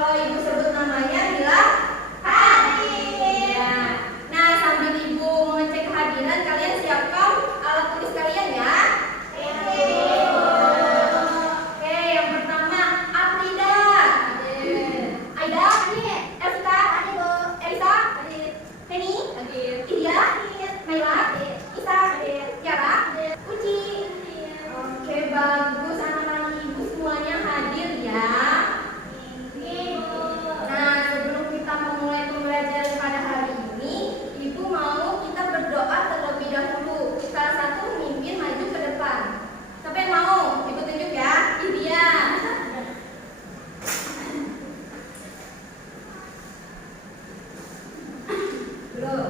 Kalau ibu sebut namanya bilang hadir. Ya. Nah, sambil ibu mengecek kehadiran, kalian siapkan alat tulis kalian ya. Oke, yang pertama Afrida. Aida, Elvita, Elisa, Penny, Ilya, Naila, Isa, Tiara, Uci. Oke, bagus, anak-anak ibu semuanya hadir ya. Nah, sebelum kita memulai pembelajaran pada hari ini, ibu mau kita berdoa terlebih dahulu. Salah satu pemimpin maju ke depan. Siapa yang mau? Ibu tunjuk ya. Ini dia. Belum.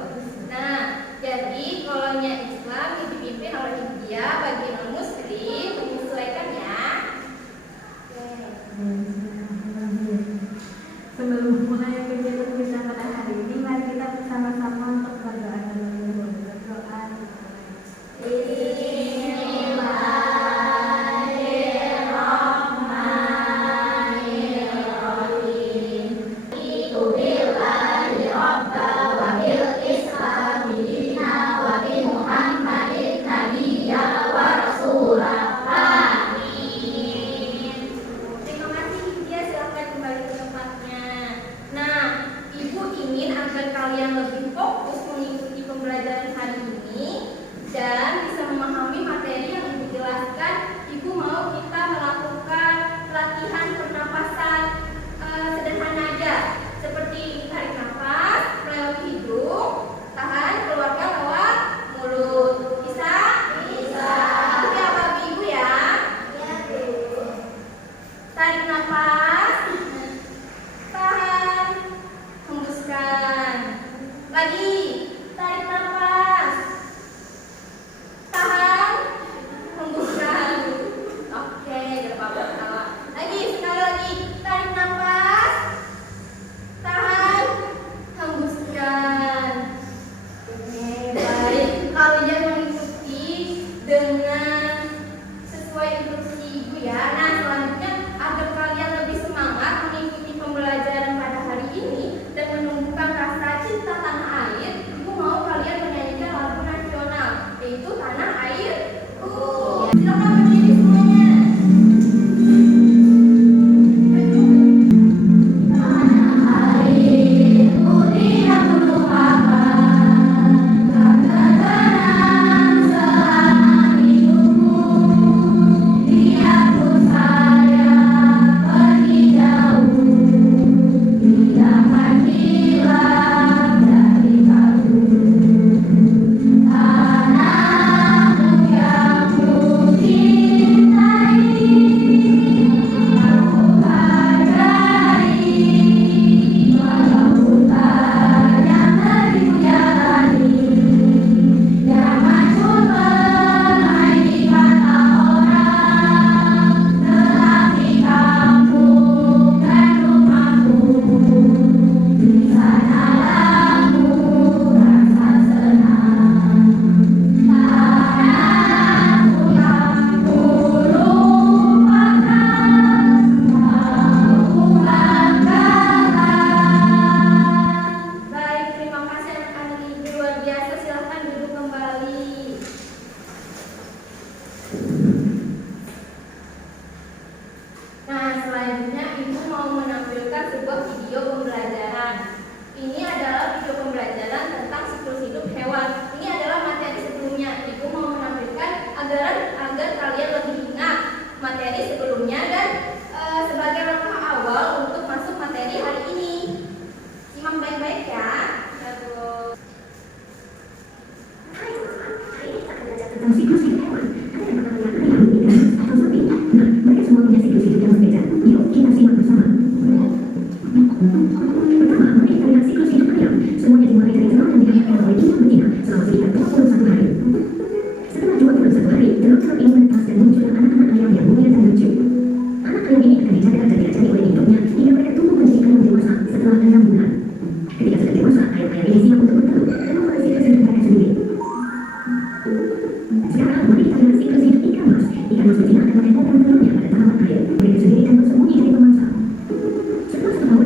Nah, jadi kolonnya Islam dipimpin oleh India, bagian Muslim menyesuaikan ya. Sebelum mulai kegiatan kita pada hari ini, mari kita bersama-sama untuk berdoa terlebih dahulu. Berdoa. Terima kasih India, silahkan kembali ke tempatnya. Nah, ibu ingin agar kalian lebih fokus mengikuti pembelajaran hari ini dan bisa memahami materi yang ibu jelaskan. Ibu mau kita melakukan latihan pernapasan sederhana aja, seperti tarik nafas melalui hidung, tahan, keluarkan lewat mulut. Bisa? Bisa. Ikuti apa ibu ya? Tarik nafas, tahan, hembuskan. Lagi, tarik nafas, tahan, hembuskan. Oke, gak apa-apa ketawa. Lagi, sekali lagi, tarik nafas, tahan, hembuskan. Oke, baik. Kalian mengikuti dengan sesuai instruksi ibu ya. Nah, selanjutnya agar kalian lebih semangat mengikuti pembelajaran pada hari ini dan menumbuhkan rasa cinta tanah air, ibu mau kalian menyanyikan lagu nasional, yaitu Tanah Airku. Silakan berdiri semuanya. Baik, terima kasih anak-anak ibu, luar biasa. Silahkan duduk kembali. Nah, selanjutnya ibu mau menampilkan sebuah video pembelajaran. Ini adalah video pembelajaran tentang siklus hidup hewan. Ini adalah materi sebelumnya. Ibu mau menampilkan agar kalian lebih ingat materi sebelumnya dan sebagai langkah awal untuk masuk materi hari ini. Simak baik-baik ya. Terus. Tentang siklus hidup hewan, ada yang mengatakan ayam, ikan, atau sapi. Nah, mereka semua punya siklus hidup yang berbeda. Yuk, kita simak bersama. Pertama, mari kita lihat siklus hidup ayam. Semuanya dimulai dari telur yang dilahirkan oleh induk betina selama sekitar 21 hari. Setelah 21 hari, telur-telur ini menetas dan muncul anak-anak ayam yang mulia dan lucu. Anak ayam ini akan dijaga dan diajari oleh induknya hingga mereka tumbuh menjadi ayam dewasa setelah 6 bulan. Ketika sudah dewasa, ayam-ayam ini siap untuk bertelur dan memulai siklus hidup mereka sendiri. Sekarang, mari kita lihat siklus hidup ikan mas. Ikan mas betina akan menempelkan telurnya pada tanaman air. Mereka sendiri akan bersembunyi dari pemangsa. Setelah 1 tahun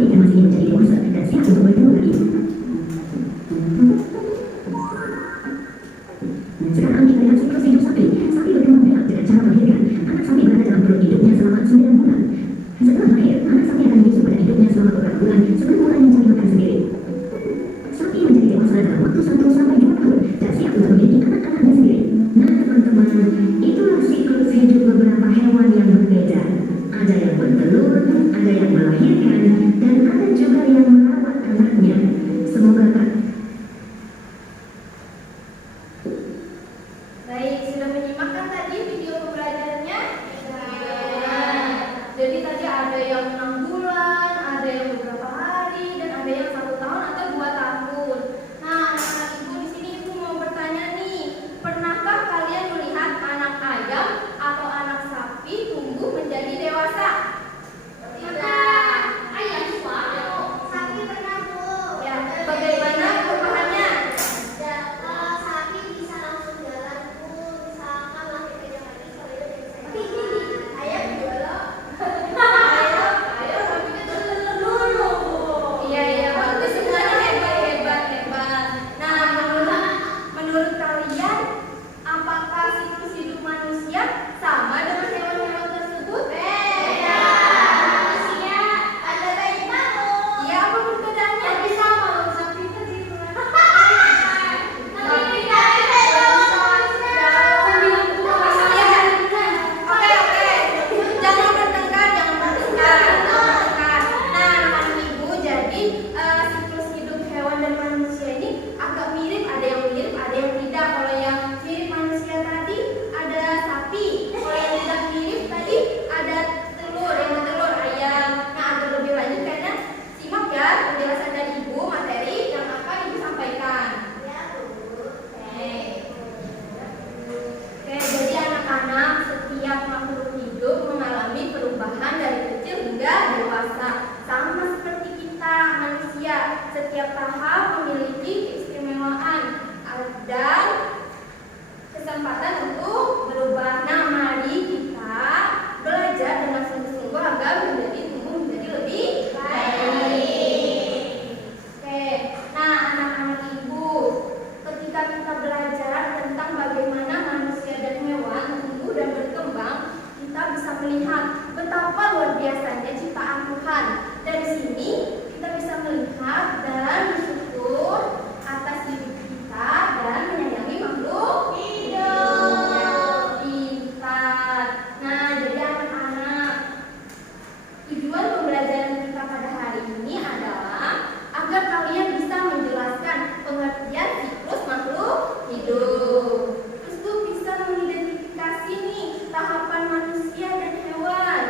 indahnya ciptaan Tuhan. Dari sini kita bisa melihat dan bersyukur atas hidup kita dan menyayangi makhluk hidup. Pintar. Nah, jadi anak-anak, tujuan pembelajaran kita pada hari ini adalah agar kalian bisa menjelaskan pengertian siklus makhluk hidup. Terus tuh bisa mengidentifikasi nih tahapan manusia dan hewan,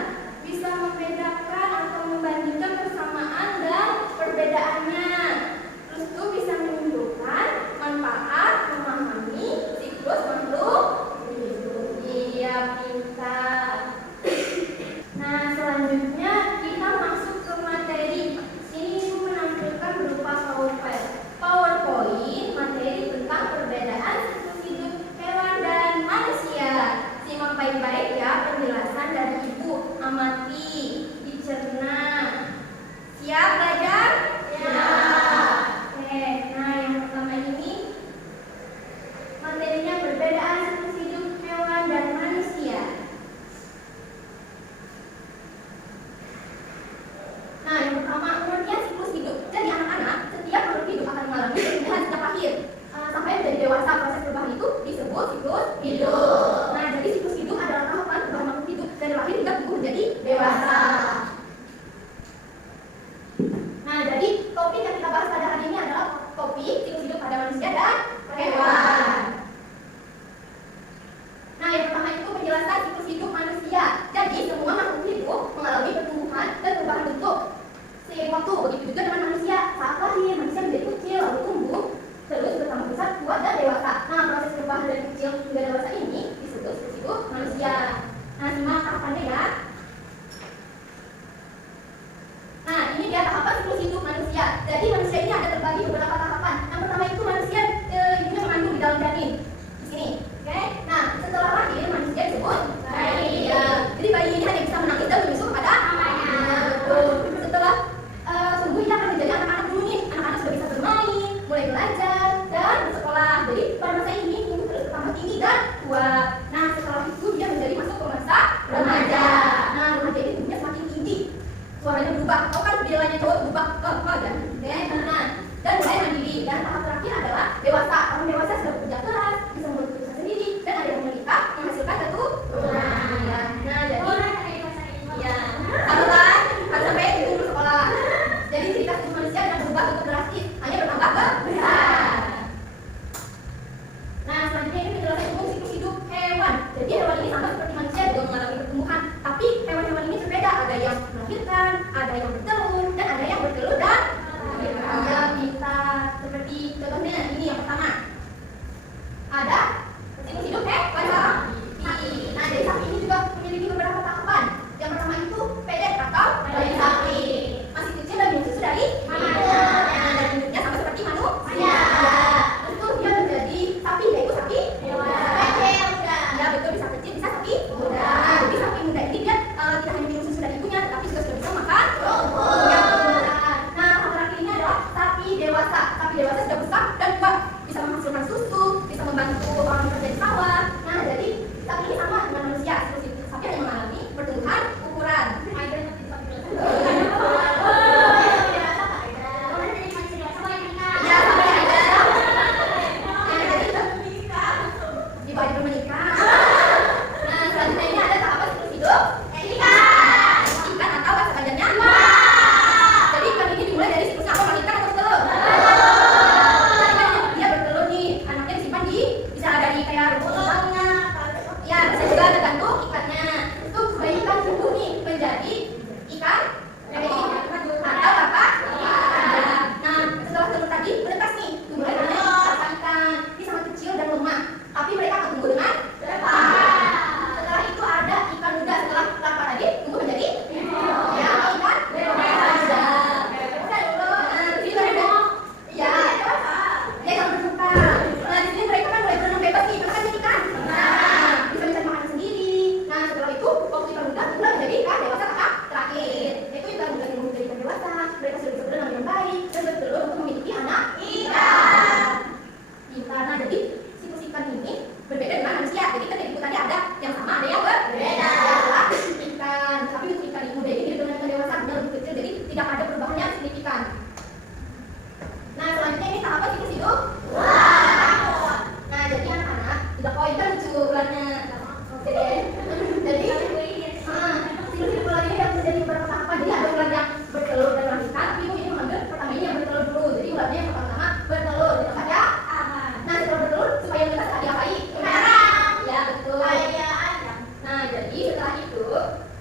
bisa membedakan atau membandingkan persamaan dan perbedaannya. Terus tuh bisa menunjukkan manfaat memahami siklus makhluk hidup. Iya, pintar. Nah, selanjutnya kita masuk ke materi. Sini Ibu menampilkan berupa PowerPoint materi tentang perbedaan siklus hidup hewan dan manusia. Simak baik-baik ya penjelasan dari Ibu. Amati, dicerna. Siap belajar? Siap. Oke, nah yang pertama ini materinya perbedaan siklus hidup hewan dan manusia. Nah, yang pertama, pengertian siklus hidup. Jadi anak-anak, setiap makhluk hidup akan mengalami pertumbuhan sejak lahir sampai menjadi dewasa. Proses perubahan itu disebut siklus hidup. Nah, jadi siklus hidup adalah tahapan perubahan makhluk hidup dari lahir hingga tumbuh menjadi dewasa. Nah, jadi topik yang kita bahas pada hari ini adalah topik siklus hidup pada manusia dan hewan. Nah, yang pertama itu penjelasan siklus hidup manusia. Jadi semua makhluk hidup mengalami pertumbuhan dan perubahan bentuk seiring waktu. Begitu juga dengan manusia. Saat lahir, manusia menjadi kecil lalu tumbuh, terus bertambah besar, kuat dan dewasa. Nah, proses perubahan dari kecil hingga dewasa ini disebut siklus hidup manusia. Nah, simak tahapannya ya. Nah, ini dia tahapan siklus hidup manusia. Jadi manusia ini ada terbagi beberapa tahapan. Yang pertama itu manusia ibunya mengandung di dalam janin. Di sini. Oke. Nah, setelah lahir manusia disebut bayi. Ya. Jadi bayi ini hanya bisa menangis dan menyusu kepada mamanya. Betul. Setelah tumbuh dia akan menjadi anak-anak dulu nih. Anak-anak sudah bisa bermain, mulai belajar dan bersekolah. Jadi pada masa ini tumbuh terus bertambah tinggi dan kuat. Nah, setelah itu dia menjadi masuk ke masa remaja. Nah, remaja ini tumbuhnya semakin tinggi. Suaranya berubah. Oh kan bilanya cowok berubah ke kan? Oke. Nah, dan mulai mandiri. Dan tahap terakhir adalah dewasa. Orang dewasa sudah bekerja keras, bisa membuat keputusan sendiri, dan ada yang menikah, menghasilkan keturunan. Ya. Nah, jadi ya, harus sampai tumbuh sekolah. Jadi ciri khas manusia tidak berubah untuk drastis, hanya bertambah besar. Nah, selanjutnya ini penjelasan umum siklus hidup hewan. Jadi hewan ini sama seperti manusia juga mengalami pertumbuhan, tapi hewan-hewan ini berbeda. Ada yang melahirkan, ada yang bertelur, dan ada yang bertelur dan ya, bisa seperti contohnya ini yang pertama. Ada siklus hidup hewan sapi. Nah, dari sapi ini juga memiliki beberapa tahapan. Yang pertama itu pendek atau bayi sapi. Masih kecil dan minum susu dari mamanya. Dan hidupnya sama seperti manusia. Terus dia menjadi sapi, yaitu sapi kecil. Ya betul, bisa kecil, bisa sapi muda. Jadi sapi muda ini dia tidak hanya minum susu dari ibunya, tapi juga sudah bisa makan rumput. Nah, tahap terakhir ini adalah sapi dewasa. Sapi dewasa sudah besar dan kuat. bertelur dan melahirkan, tapi ibu ini mengambil pertama ini yang bertelur dulu. Jadi ularnya yang pertama bertelur di tempat yang aman. Nah, setelah bertelur supaya menetas tak diapai? Ya betul. Nah, jadi setelah itu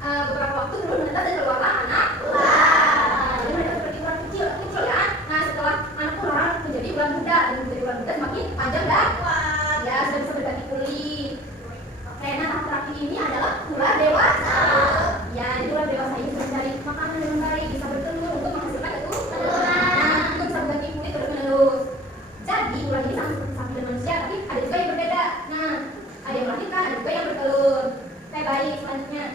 beberapa waktu terus menetas dan keluarlah anak ular. Jadi mereka seperti ular kecil ya. Nah, setelah anak ular menjadi ular muda dan menjadi ular muda semakin panjang dan kuat. Ya, sudah bisa berganti kulit. Oke, nah tahap terakhir ini adalah ular dewasa. Ya, jadi ular dewasa ini sudah mencari makanan dengan baik, bisa bertelur untuk menghasilkan keturunan. Nah, untuk bisa berganti kulit terus menerus. Jadi ular ini sama seperti sapi dan manusia, tapi ada juga yang berbeda. Nah, ada yang melahirkan, ada juga yang bertelur. Oke, baik, selanjutnya.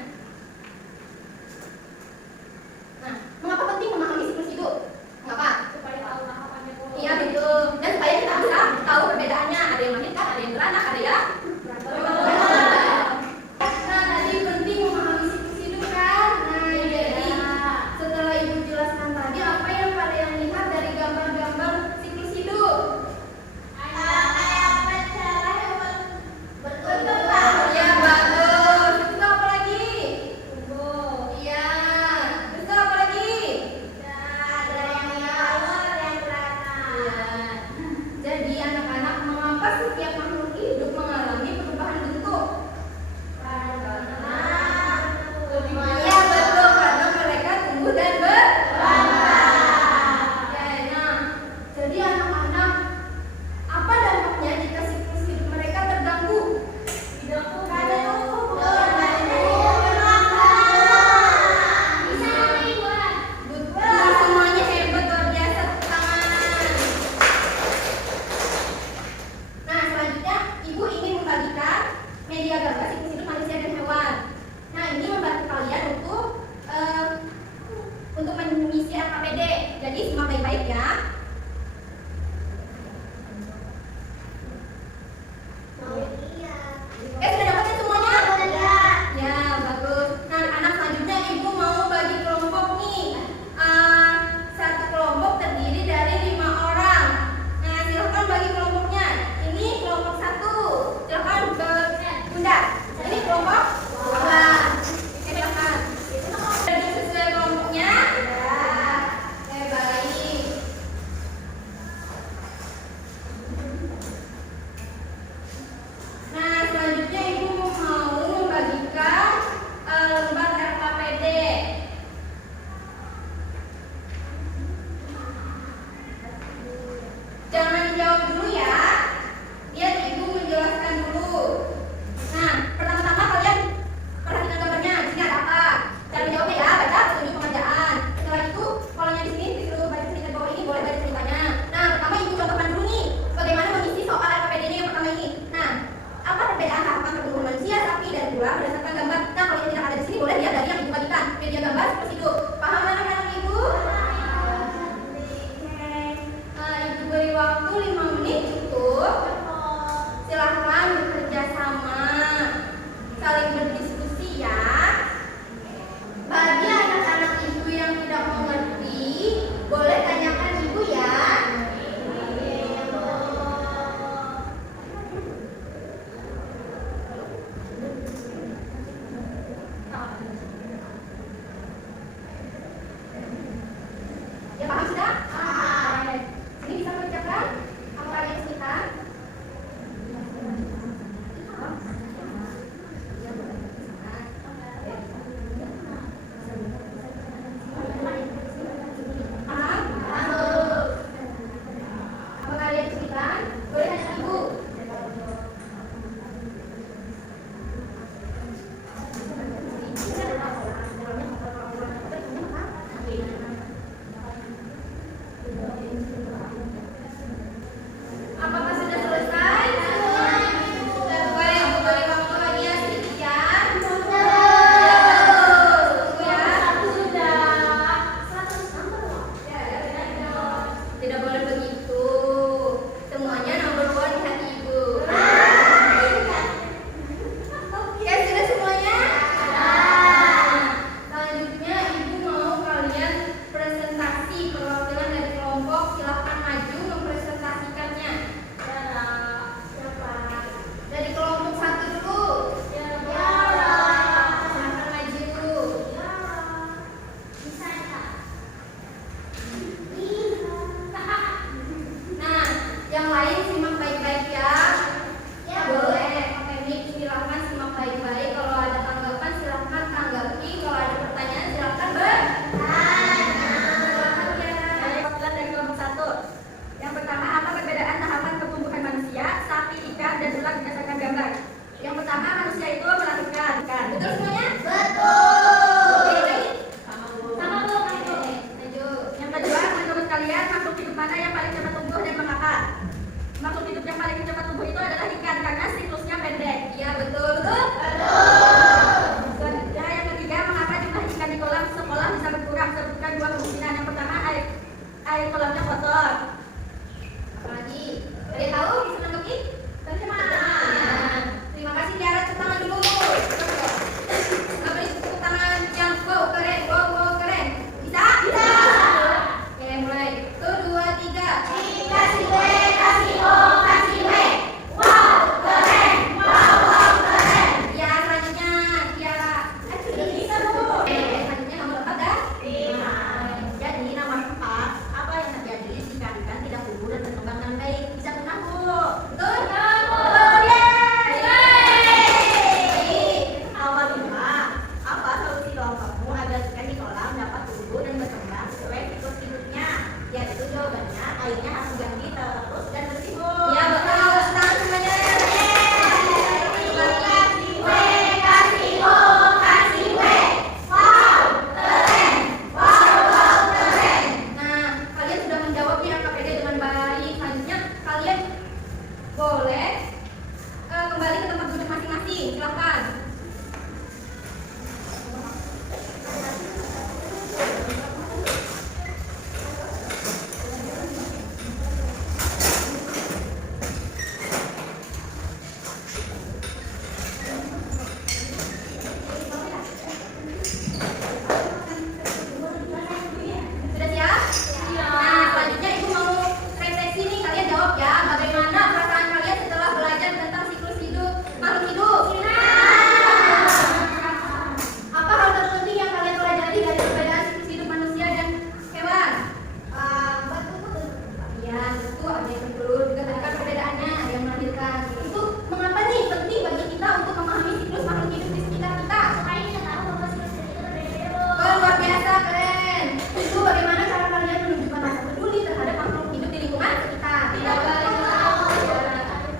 biasa, keren. Ibu, bagaimana cara kalian menunjukkan rasa peduli terhadap makhluk hidup di lingkungan sekitar?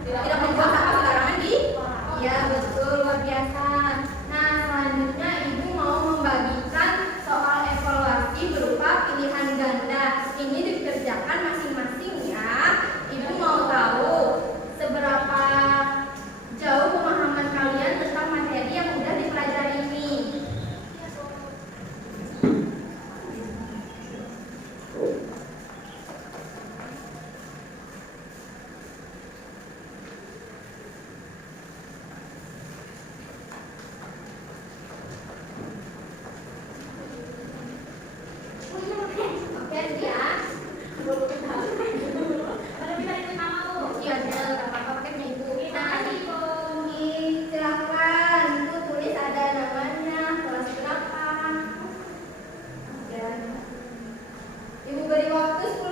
Tidak membuang sampah sembarangan di? Ya, betul, luar biasa. Nah, selanjutnya Ibu mau membagikan soal evaluasi berupa pilihan ganda. Ini dikerjakan masing-masing ya. Ibu mau tahu seberapa jauh pemahaman kalian tentang materi yang udah dipelajari ini. Oke ya. Iya, nggak apa-apa, pakai punya Ibu. Nah, silakan Ibu tulis ada namanya, kelas berapa. Ya. Ibu beri waktu 10